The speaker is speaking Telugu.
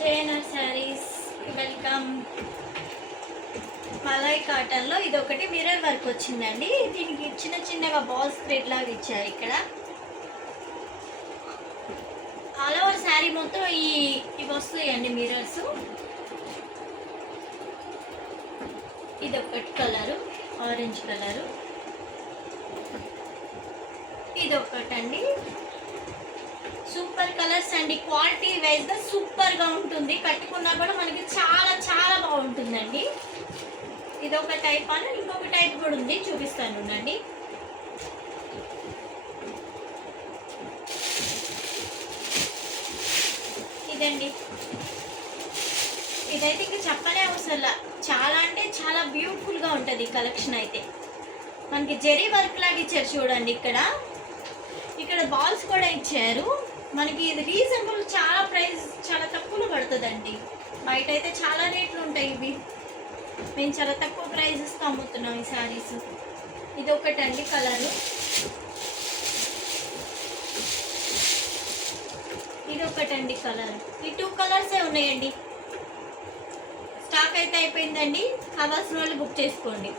జయనర్ శారీస్ వెల్కమ్. మలై కాటన్లో ఇది ఒకటి మిర్రర్ వర్క్ వచ్చిందండి. దీనికి చిన్న చిన్నగా బాల్స్ థ్రెడ్ లాగా ఇచ్చారు. ఇక్కడ ఆల్ ఓవర్ శారీ మొత్తం ఇవి వస్తాయండి మిర్రర్స్. ఇది ఒకటి కలరు, ఆరెంజ్ కలరు. ఇది ఒకటండి, సూపర్ కలర్స్ అండి. క్వాలిటీ వైజ్గా సూపర్గా ఉంటుంది. కట్టుకున్నా కూడా మనకి చాలా చాలా బాగుంటుందండి. ఇది ఒక టైప్ అని ఇంకొక టైప్ కూడా ఉంది, చూపిస్తాను ఉండండి. ఇదండి, ఇదైతే ఇంకా చెప్పనే అవసరం. చాలా అంటే చాలా బ్యూటిఫుల్గా ఉంటుంది ఈ కలెక్షన్. అయితే మనకి జెరీ వర్క్ లాగా ఇచ్చారు చూడండి. ఇక్కడ బాల్స్ కూడా ఇచ్చారు మనకి. ఇది రీజనబుల్, చాలా ప్రైస్ చాలా తక్కువలో పడుతుందండి. బయట అయితే చాలా రేట్లు ఉంటాయి. ఇవి మేము చాలా తక్కువ ప్రైజెస్తో అమ్ముతున్నాం ఈ శారీస్. ఇది ఒకటండి కలరు. ఇది ఒకటండి కలర్. ఈ 2 కలర్సే ఉన్నాయండి. స్టాక్ అయితే అయిపోయిందండి. కావాల్సిన వాళ్ళు బుక్ చేసుకోండి.